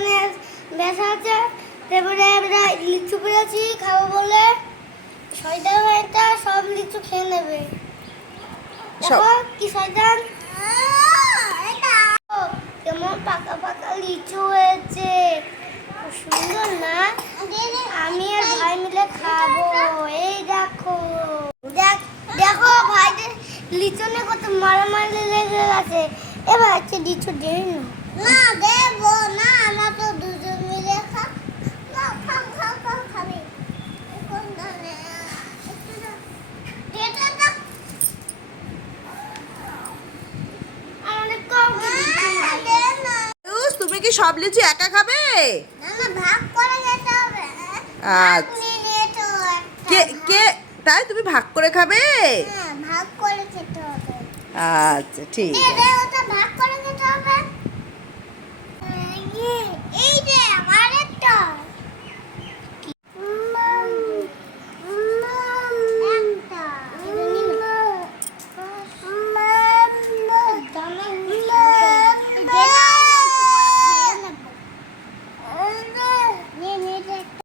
এখানে বেসা আছে, তারপরে আমরা লিচু পেয়েছি খাবো বলে শয়তান ভাইটা সব লিচু খেয়ে নেবে। দেখো কি শয়তান, কেমন পাকা পাকা লিচু হয়েছে, খুব সুন্দর না? আমি আর ভাই মিলে খাবো। এই দেখো, দেখো ভাইদের লিচু নিয়ে কত মারামারি লেগে গেছে। এবার হচ্ছে লিচু দেই না, দেবো না, আমরা তো দুজন মিলে খাবি। তুমি কি সব লিচু একা খাবে? ভাগ করে খেতে হবে। আচ্ছা, কে কে তাই তুমি ভাগ করে খাবে? ভাগ করে খেতে হবে। আচ্ছা ঠিক আছে।